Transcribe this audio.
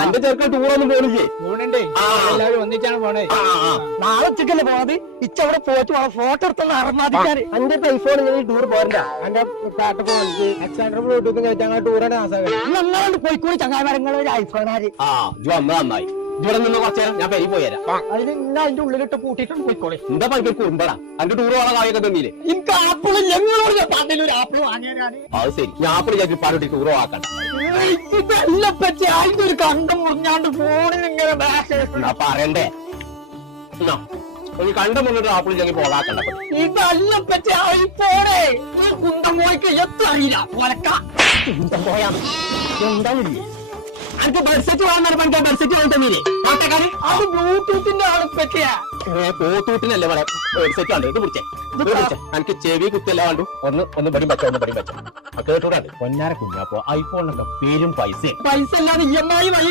അന്റെ ചെറുക്കൻ ടൂറൊന്നും പോണില്ലേ? പോണുണ്ടേ, എല്ലാവരും ഒന്നിച്ചാണ് പോണേ. നാളെ ഉച്ചക്കല്ലേ പോണത്? ഇച്ചവിടെ പോയിട്ട് ഫോട്ടോ എടുത്തുള്ള അറമാദിക്കാര്. എന്റെ ഐഫോൺ ടൂർ പോരണ്ട. എന്റെ എക്സാൻഡർ ബ്ലൂടൂത്തും കഴിച്ചാൽ ടൂറാണ് ഞങ്ങളോട് പോയിക്കൂടി ചങ്ങായിമാരങ്ങൾ ഒരു ഐഫോണാര്. നന്നായി. ഇവിടെ നിന്ന് കുറച്ചേരം ഞാൻ പെരി പോയരാം. അതിന് ഇന്ന അതിന്റെ ഉള്ളിലിട്ട് പൂട്ടിയിട്ടുണ്ട് പോയിക്കോളെ. എന്താ പണിക്ക് കുറുമ്പടാ അന്റെ ടൂർ പോകാൻ കായൊക്കെ തന്നില്ലേ? എനിക്ക് ആപ്പിള് ഞങ്ങളോട് പണ്ടിലൊരു ആപ്പിള് വാങ്ങിയാലാണ്. അത് ശരി, ഞാൻ ആപ്പിൾ ഞാൻ പാലോട്ടി ടൂർ ആക്കണ്ട. ഇതല്ല പറ്റി അതിന്റെ ഒരു കണ്ടം മുറിഞ്ഞാണ്ട് ഫോണിൽ ഇങ്ങനെ എന്നാ പറയണ്ടേ? കണ്ട മുന്നിട്ട് ആപ്പിൾ ഞങ്ങൾ പോകാക്കണ്ട. ഇതല്ല പറ്റി ഐഫോണേ. ഈ കുന്തം പോയിക്ക് എത്ര അറിയില്ല പോലക്ക കുന്തം പോയാ എന്താ എനിക്ക് ബഡ്സെറ്റ് വാങ്ങാൻ പറ്റാ. ബഡ്സെറ്റ് വാങ്ങി തന്നീല്ലേ കോട്ടക്കാര്? അത് ബ്ലൂടൂത്തിന്റെ ആളെ പറ്റിയാ. പോത്തൂട്ടിനല്ലേ ഇവിടെ ഹെഡ്സെറ്റ് ഉണ്ട്. ഇത് പിടിച്ചേ, എനിക്ക് ചെവി കുത്തല്ല വേണ്ടു. ഒന്ന് പടി വെച്ചോ കേട്ടൂടാണ്ട് പൊന്നാര കുഞ്ഞാപ്പോ ഐഫോണിനൊക്കെ പേരും പൈസ പൈസ അല്ലാതെ EMI വഴി